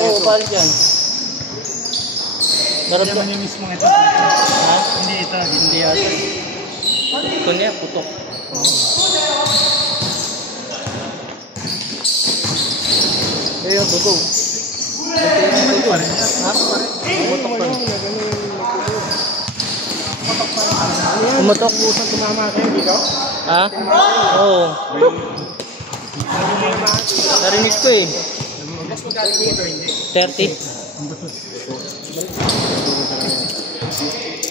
Oo, palit yan. Hindi naman yung mismo ito. Ha? Hindi ito. Hindi ata. Ito niya, putok. Ayun, dugo. Putok pa rin. Ha? Putok pa rin. Pumatok. Tumama kayo dito? Ha? Oo. Narinig ko eh. 30.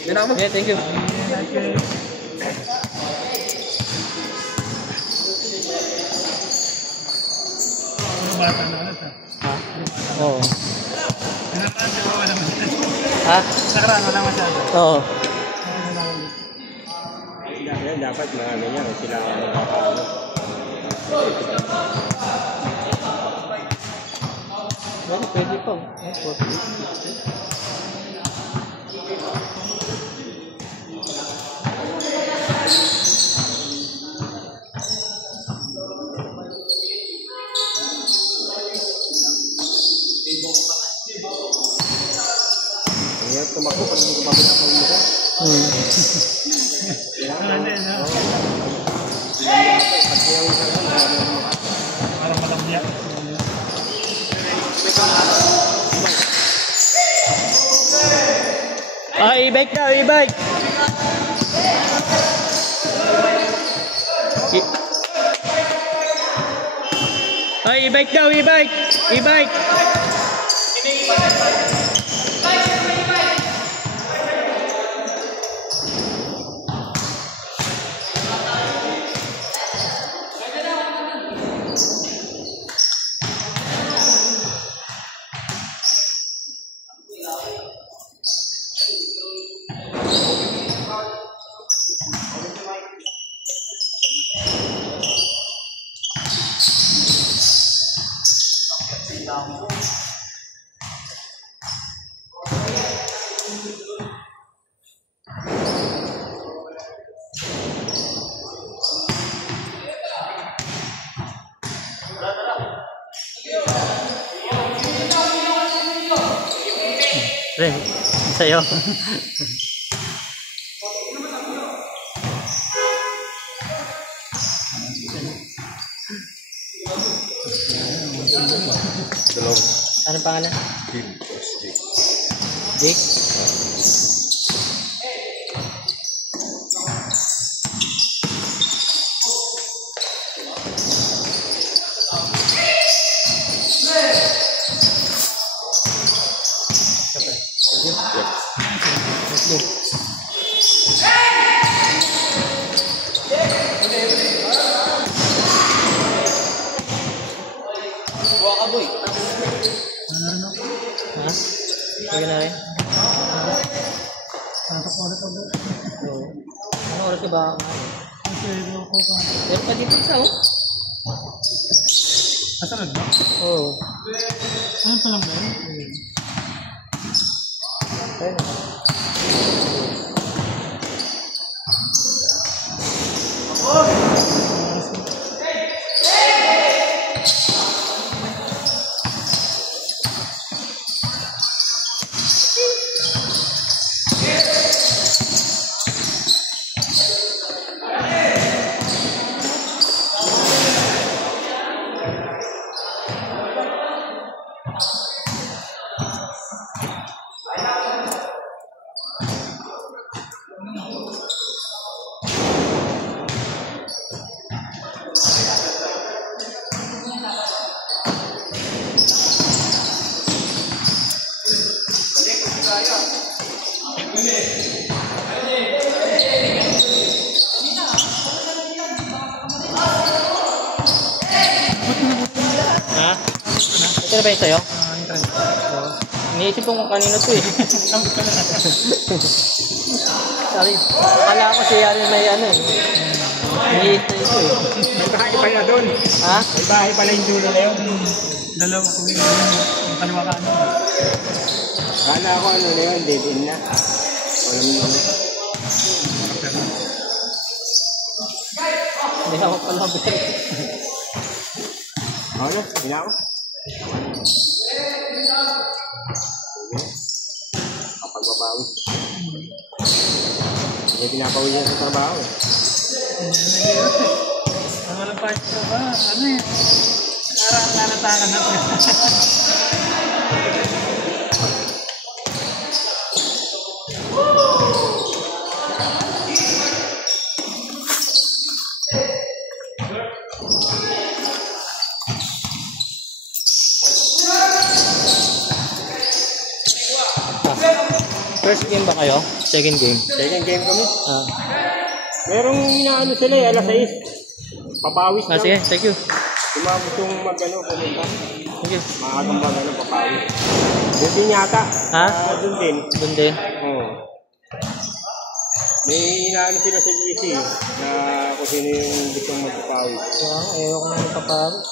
Yeah, thank you. Puro bata na ulit ha? Ha? Oo. Nakaraan siya wala masyado. Ha? Nakaraan wala masyado. Oo. Dapat marami niya. Sila ang magkakaano. Well, pwede pa. Ngayon tumakbo pag tumakbo na pag-usa. Parang malamya. Ah, e-bike daw, e-bike. Ay, e-bike daw, e-bike. E-bike. Pre, sa'yo. Anong pangalan? Jake. Ha? Sige na rin. Ano oras ka ba? Meron pa dito isa oh. Kasunod ba? Oo. Ano pa lang ba yun? Ayun na. Ha? Ito na ba yung sa'yo? Iniisip ko kung kanino to eh. Sorry. Akala ko siya rin may ano eh. Iniisip na ito eh. May bahay pala doon. Ha? May bahay pala yung dulo na yun. Dalawa ko yun. Yung kaliwa ka ano. Kala ko ano na yun, dead end na. Walang yun. Hindi ako pala balik. Ano? Hindi na ako. pawis. Hindi pinapawis niya sa trabaho eh. Ang walang pa ito ba? Ano eh? Parang nanatangan na ito. First game ba kayo? Second game? Second game kami. Ah. Merong inaano sila eh, alas 6. Papawis lang. Sige, thank you. Yung mga gustong mag-ano, pumunta. Thank you. Maagang mag-ano, papawis. Doon din yata. Ha? Doon din. Doon din. Oo. May inaano sila sa GC na kung sino yung gustong magpapawis. Ayoko na magpapawis.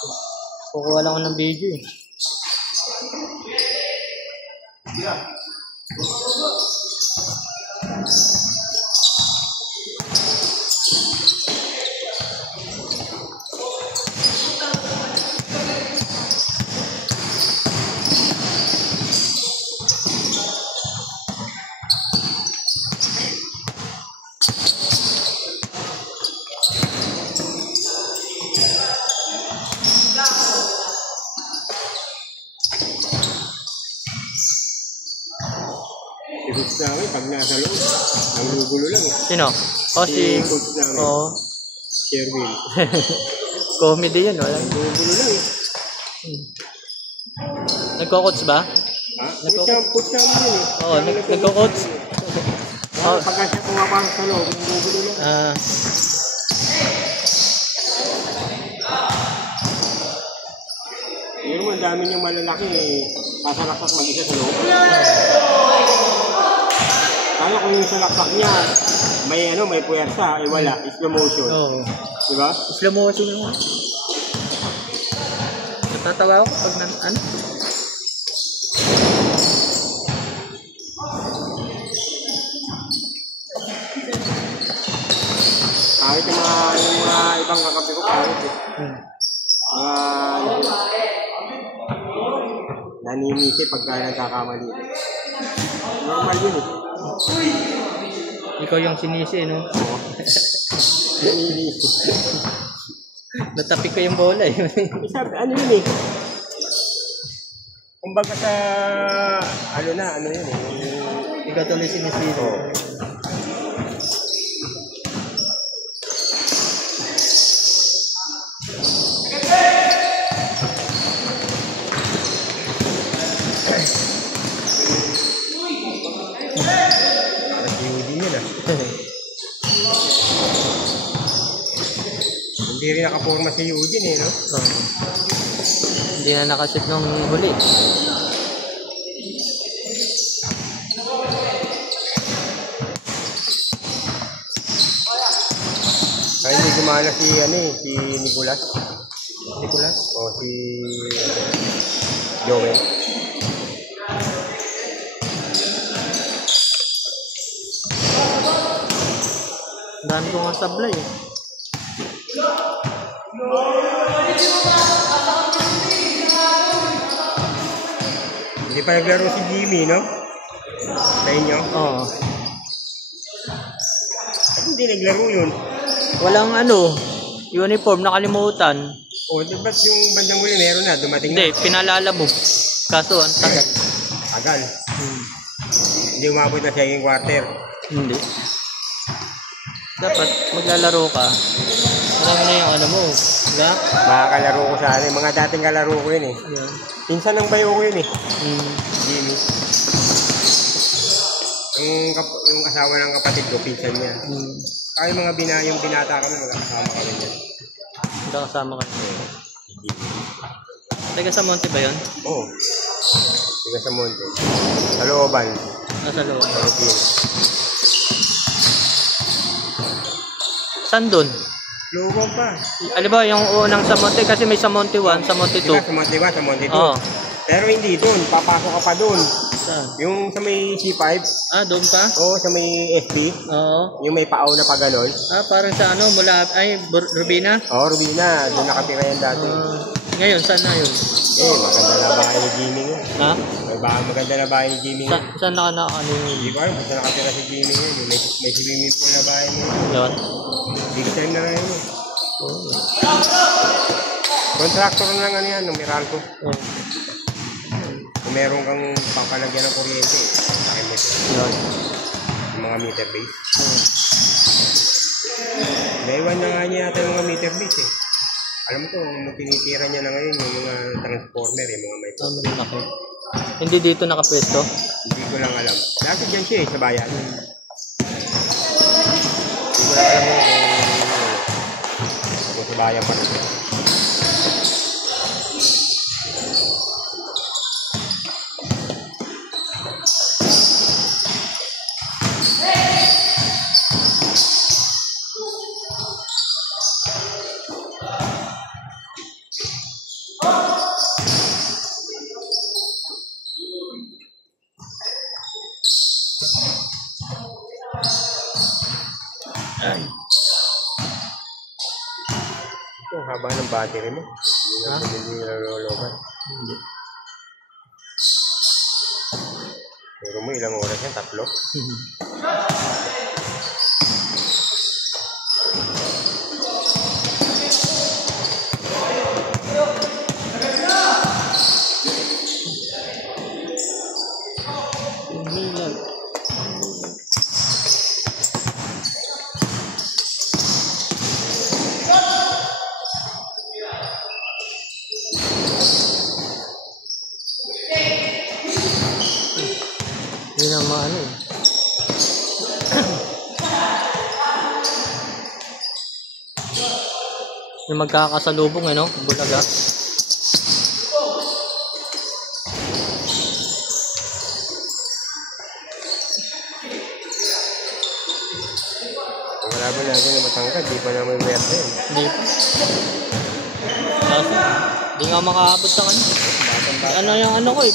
Kukuha lang ako ng video eh. Coach namin, pag nasa loob, nanggugulo lang eh. Sino? Si coach namin, Sherwin. Comedy yan, wala. Nanggugulo lang eh. Nagko-coach ba? Ha? Coach namin yun eh. Oo, nagko-coach. Pagka siya pumapasok sa loob, nanggugulo lang. Pero ang dami niyang malalaki eh. Pasalaksak mag-isa sa loob. Ano kung yung salaksak niya, may puwersa, eh wala, slow motion. Oo. Diba? Slow motion naman. Natatawa ako pag ano? Kahit yung mga ibang kakampi ko, kahit eh. Naninisi pagka nagkakamali. Normal yun eh. Ikaw yung sinisi, no? Oo. Naninisi. Natapik ko yung bola eh. Sabi, ano yun eh. Kumbaga sa, ano yun eh. Ikaw tuloy sinisi. Oo. Hindi rin nakaporma si Eugene eh, no? Hindi na nakashoot nung huli. Kaya hindi gumana si Nicolas. Nicolas? O si Joel. Dami ko nga sablay eh. Hindi pa naglaro si Jimmy, no? Sa inyo? Oo. At hindi naglaro yun. Walang uniform, nakalimutan. O, ba't yung bandang huli meron na? Dumating Hindi, na? pinalala mo. Kaso, ang tagal. Tagal. Hindi umabot na second quarter. Hindi. Dapat maglalaro ka. Marami na yung mo. Diba? Makakalaro ko sana. Mga dating kalaro ko yun eh. Yeah. Pinsan ng bayo ko yun eh. Jimmy. Yung asawa ng kapatid ko, pinsan niya. Kaya yung binata kami, magkakasama kami niya. Magkakasama ka. Taga sa Monte ba yun? Oo. Taga sa Monte. Sa looban. Sa looban. Sa Rupino. Saan doon? Looban pa. Alam ba, yung unang sa Monte, kasi may sa Monte 1, sa Monte 2. Diba, sa Monte 1, sa Monte 2. Oo. Pero hindi doon, papasok ka pa doon. Saan? Yung sa may C5. Doon pa? Oo, sa may FP. Oo. Yung may paaw na paganon. Parang sa mula, Rubina? Oo, Rubina. Doon nakatira yan dati. Ngayon, saan na yun? Maganda na bahay ni Jimmy yun. Ha? May bahay, maganda na bahay ni Jimmy yun. Saan ano yung... Hindi ko alam, basta nakatira si Jimmy yun. May swimming pool na bahay mo. Yun? Big time na rin yun. Oo. Contractor lang ano yan, ng Meralco. Oo. Kung meron kang papalagyan ng kuryente, sakay mo ito. Yun. Yung mga meter base. Oo. Naiwan na nga niya yata yung mga meter base eh. Alam mo to, tinitira niya na ngayon yung mga transformer, yung mga may... Malaki. Hindi dito nakapwesto? Hindi ko lang alam. Dati dyan siya eh, sa bayan. Hindi ko lang alam kung sa bayan pa rin. Ito, haba ng battery mo. Hindi na naloloban. Hindi. Pero mo, ilang oras yan? 3? Hindi na maano eh. Yung magkakasalubong eh, no? Bulaga. Ang kalaban natin na matangkad, di pa naman werte. Hindi pa. Kasi, hindi nga makaabot sa kanya. Ano yung ano ko eh.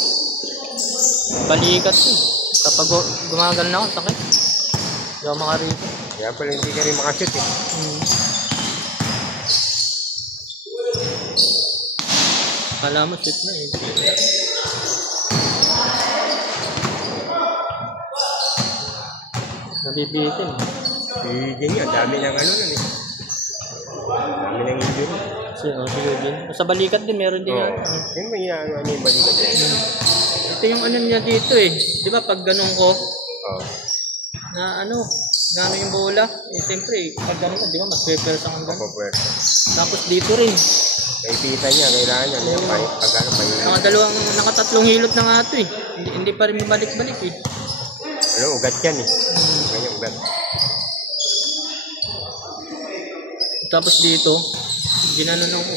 Balikat ko eh. Kapag gumagal na ako, sakit. Hindi ako makarito. Kaya pala hindi ka rin makashoot eh. Kala mo, sit na eh. Nabibitin. Hindi nga, dami ng ano nun eh. Dami ng injury. Sige din. Sa balikat din, meron din yan. Yung may ano yung balikat eh. Ito yung ano niya dito eh. Di ba pag ganun ko, na ano, gano'n yung bola. Eh siyempre, pag ganun ko, di ba mas pepers ang gano'n. Papuwerto. Tapos dito rin. May pita niya, kailangan niya. May pag ano pa yun. Nakatatlong hilot na nga ito eh. Hindi pa rin mabalik-balik eh. Ano, ugat yan eh. Ganyan ugat. Tapos dito, ginanon ako.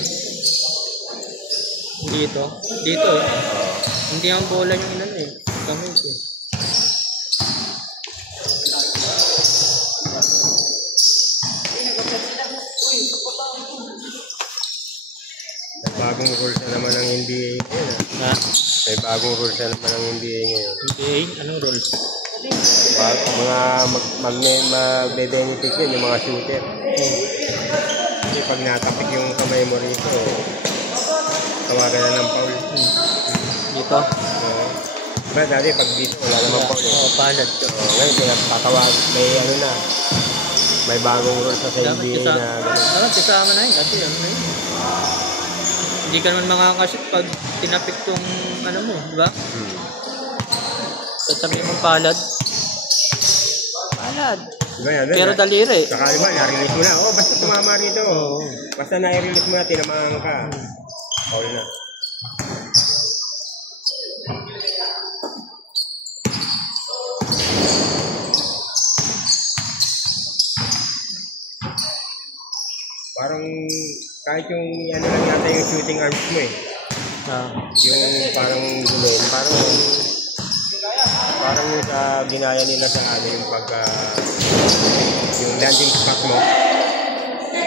Dito eh. Hindi ang bola yung inano eh. Kamay eh. Bagong rules na naman ng NBA ngayon. Ha? May bagong rules na naman ng NBA ngayon. NBA? Anong rules? Mga magbe-benefit yun, yung mga shooter. Kasi pag natapik yung kamay mo rito, tawagan na ng foul. Dito? Diba dati pag dito wala namang foul eh. Oo, palad. Ngayon tatawag, may ano na, may bagong rules sa NBA na gano'n. Dapat kasama na yun. Dati ano na yun. Hindi ka naman makakashoot pag tinapik tong ano mo, di ba? Sasabi mong palad. Palad. Diba yan? Pero daliri. Sakali ba, na-release mo na. Oh, basta tumama rito. Basta na-release mo na, tinamaan ka. Foul na. Parang kahit yung ano lang yata yung shooting arms mo eh. Yung parang gulen, parang yung sa ginaya nila sa ano yung yung landing spot mo.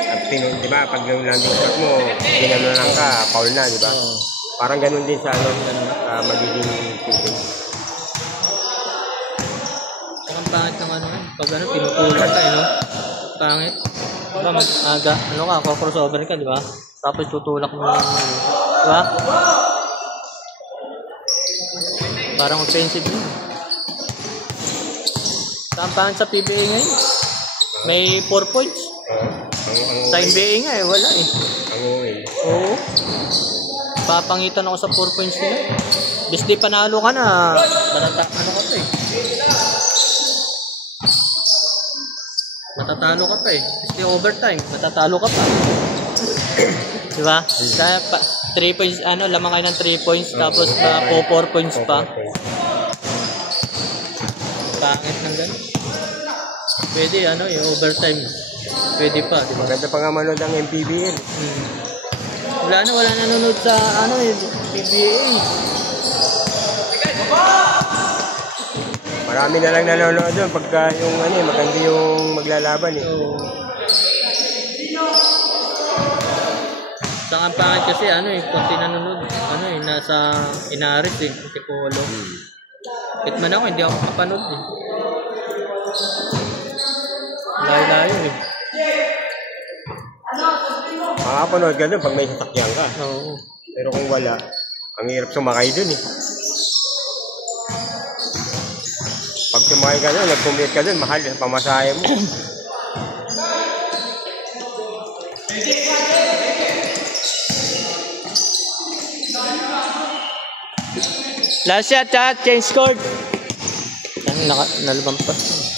At di ba, pag yung landing spot mo, ginano lang ka, foul na, di ba? Parang ganun din sa ano, magiging shooting. Ang pangit ng ano, pag ano, tinutulak ka, no? Pangit. Diba, mag-aga, ano ka, crossover ka, di ba? Tapos tutulak mo yung, di ba? Parang offensive yun. Tampahan sa PBA ngayon. May 4 points. Sa NBA nga eh, wala eh. Oo. Papangitan ako sa 4 points nila. Bis di panalo ka na, ano ka pa eh. Matatalo ka pa eh. Bis di overtime, matatalo ka pa. Diba? Kaya 3 points, lamang kayo ng 3 points, tapos 4 points pa. Pangit ng gano'n. Pwede, overtime. Pwede pa, diba? Maganda pa nga manood ang MPBL. Wala nanonood sa, PBA. Marami na lang nanonood doon pagka yung, maganda yung maglalaban eh. Sa kampangit kasi, konti nanonood. Nasa Inaris eh, kasi Polo. Hitman ako, hindi ako makapanood eh. Layo-layo eh. Makapanood ka doon pag may sasakyan ka. Oo. Pero kung wala, ang hirap sumakay doon eh. Pag sumakay ka doon, nag-commute ka doon, mahal yung pamasahe mo. Last shot, change scored. Nalabampas.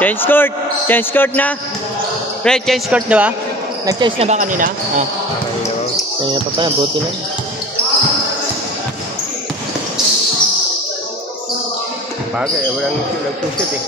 Change court na. Right, change court na ba? Nag-change na ba kanina? Kanina pa pala, buti na. Bagay, walang nagsusit eh.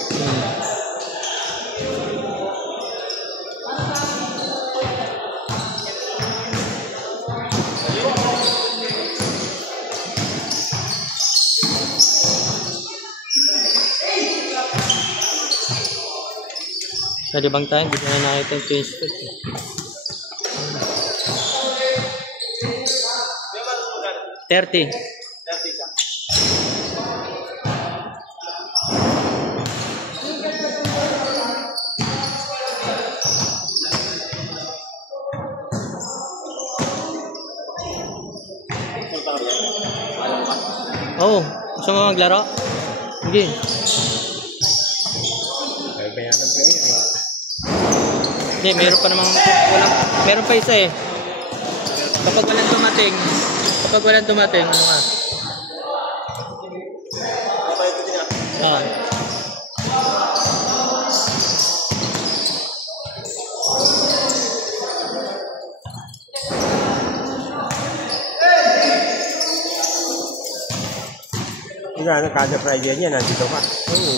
Sa libang tayo, hindi na nakita yung change court. $30. Oh, gusto mo maglaro? Sige. Hindi, meron pa namang meron pa isa eh. Kapag walang dumating, ano ka? Kada Friday niya, nandito ka. Oo.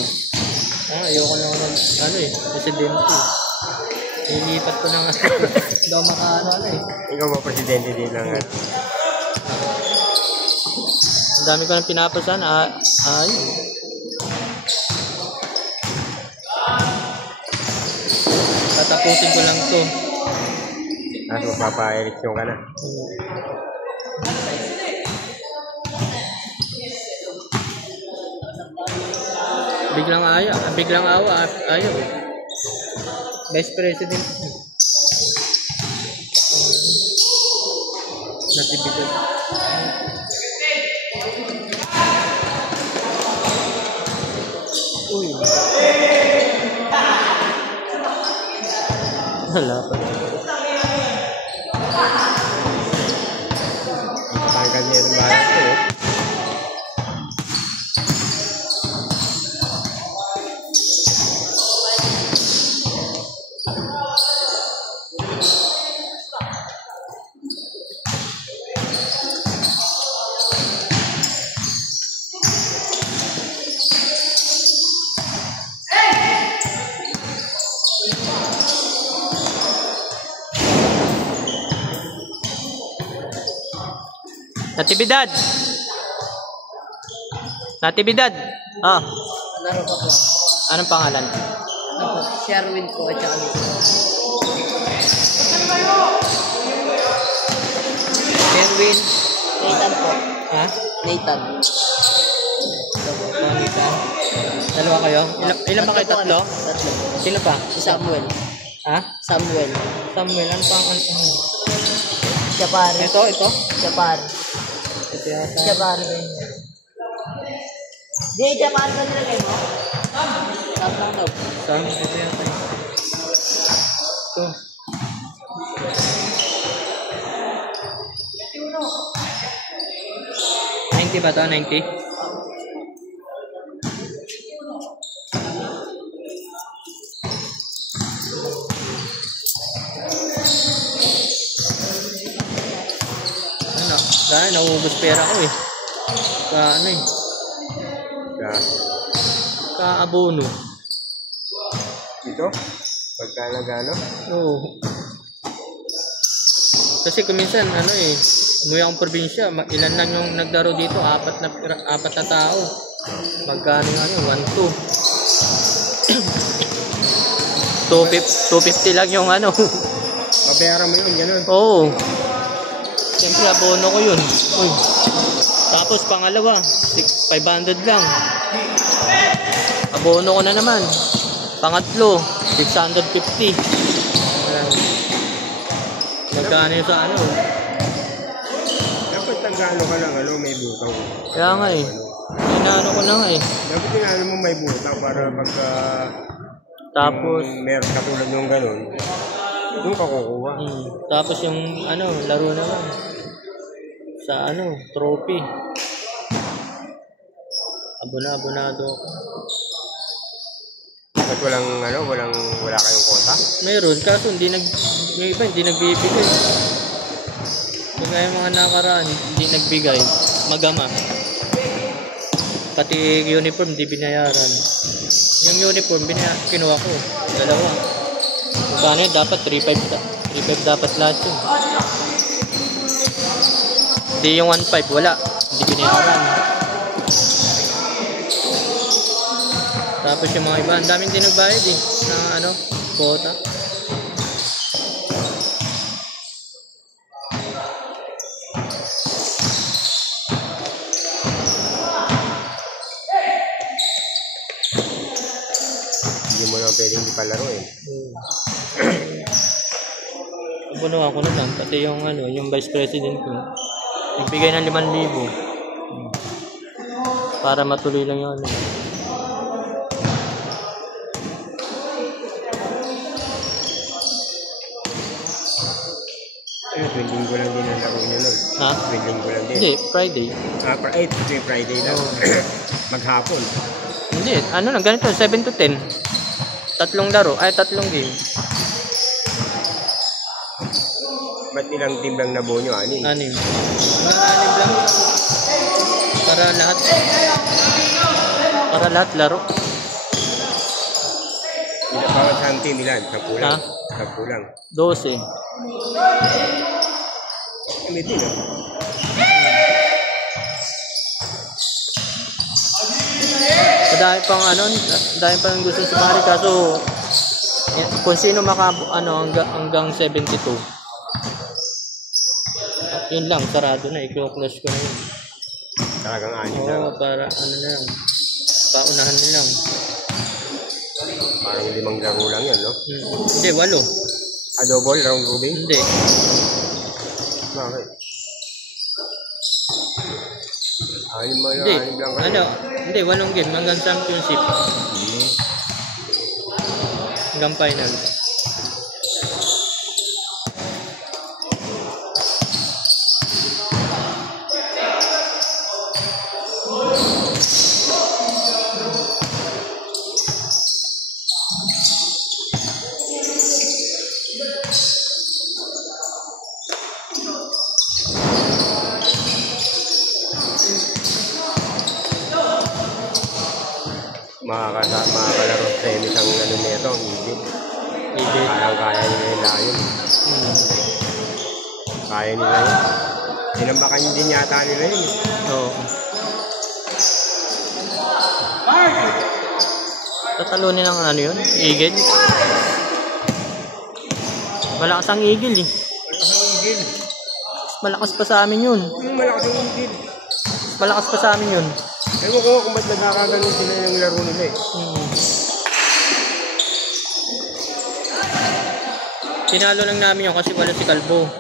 Ayoko na presidente. Nilipat ko na nga. Daw Ikaw ba presidente din lang? Ang dami ko nang pinapasan. Tatapusin ko lang to. Magpapa-eleksyon ka na. Biglang awa. Ayaw. Vice President. Natibigod. Uy. Wala pa. Tanggal niya yung bahay ko. Natividad. Laro pa po. Anong pangalan? Sherwin po at saka Ha? Nathan. Nathan. Dalawa kayo? Ilan ba kayo? Tatlo? Tatlo. Sino pa? Si Samuel. Ha? Samuel. Samuel, ano pang ano? Siya pare. Ito? Siya pare. Ito yata. Siya pare rin. Di, siya pare na nilagay mo? Sam lang daw. Sam, ito yata. Ito. $90 ba ito? 90? Dahil nauubos pera ko eh. Ano eh. Ka-abono. Ito? Pagka-nagano? Oo. Kasi kuminsan ano eh, umuwi akong probinsya, ilan lang yung naglaro dito, apat na tao. Magkano ano, 1-2. 250 lang yung ano. Babayaran mo yun, gano'n. Oo. Siyempre, abono ko yun. Uy. Tapos, pangalawa, 500 lang. Abono ko na naman. Pangatlo, 650. Magkano yun sa ano? Dapat nag-ano ka lang, may butaw. Kaya nga eh. Inaano ko na nga eh. Dapat inaano mo may butaw para pagka... Tapos... meron katulad yung gano'n. Doon ka kukuha. Tapos yung ano, laro naman. Sa ano, trophy. Abonado ako. At wala kayong kota? Meron, kaso yung iba hindi nagbibigay. Kaya yung mga nakaraan, hindi nagbigay. Magama. Pati uniform, hindi binayaran. Yung uniform, kinuha ko. Dalawa. Paano yun? Dapat 3.5 dapat lahat yun. Hindi yung 1.5, wala. Hindi binayaran. Tapos yung mga iba, ang daming din nagbayad eh. Na ano, quota. Hindi mo lang pwedeng ipalaro eh. Abono ako naman, pati yung ano, yung vice president ko. Nagbigay ng 5,000. Para matuloy lang yung ano. Tuwing linggo lang din ang laro nyo nun. Ha? Tuwing linggo lang din. Hindi, Friday. Tuwing Friday lang. Maghapon. Hindi, ano lang, ganito, 7 to 10. 3 laro, 3 game. Ba't ilang team lang nabuo nyo? 6? 6. Mga 6 lang. Para lahat laro. Bawat isang team ilan? 10 lang. Ha? 10 lang. 12. May team ah. Dahil pang ano, dahil pang gusto sumali kaso kung sino hanggang 72. Yun lang, sarado na, i-close ko na yun. Talagang 6 lang. Oo, para ano na lang, paunahan na lang. Parang 5 laro lang yan, no? Hindi, 8. Double round robin? Hindi. Bakit? 6 mo Hindi. 6 lang kayo. Hindi, 8 game hanggang championship. Hanggang final. Makakalaro sa isang ano nito, ang igit. Kaya nila yun. Kaya nila yun. Sinambakan din yata nila yun. Oo. Tatalunin ng ano yun? Eagle? Malakas ang eagle eh. Malakas ang igil. Malakas pa sa amin yun. Malakas ang igil. malakas pa sa amin yun. Ewan ko kung ba't nagkakaganon sila yung laro nila eh. Tinalo lang namin yun kasi wala si Calvo.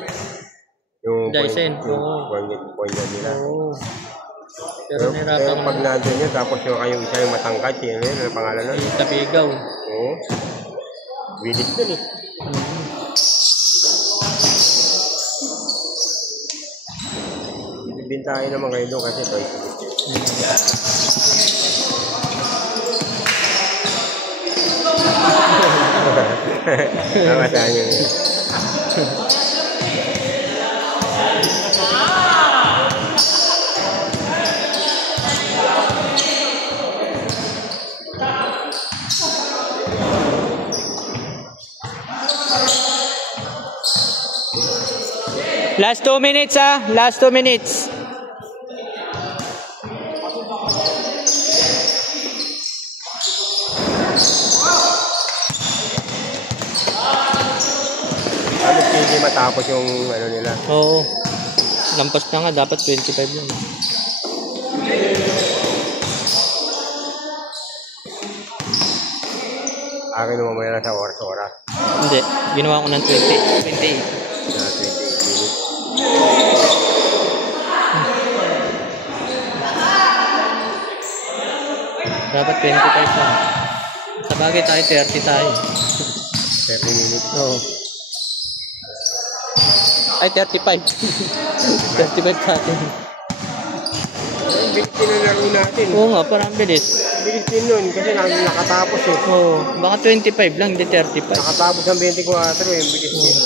Yung Dyson. point nila. Oo. Pero nahirapan pag nandun yun, tapos yung kayong isa yung matangkad, yun ang pangalan nun. Tabigaw. Oo. Bilis dun eh. Bintahin naman kayo doon kasi ito. Namataan yun. Last 2 minutes last 2 minutes. Hindi matapos yung ano nila. Oo. Lampas na nga, dapat 25 yun. Akin naman may sa oras-oras. Hindi, ginawa ko ng 28. 28 minutes. Dapat 25 lang. Sa bagay tayo, 30 tayo. 30 minutes. Oo. Ay, 35. 35 sa atin. Ang bilis din ang laro natin. Oo nga, parang bilis. Bilis din nun kasi nakatapos eh. Oo, baka 25 lang, hindi 35. Nakatapos ang 24 yung bilis din.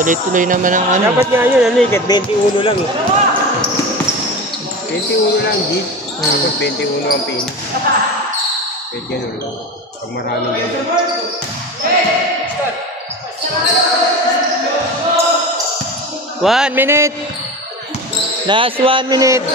Tuloy-tuloy naman ang ano. Dapat nga yun, kahit 21 lang eh. 21 lang, G. Tapos 21 ang pin. Kahit ganun lang. Pag maraming ganun. One minute. Last 1 minute.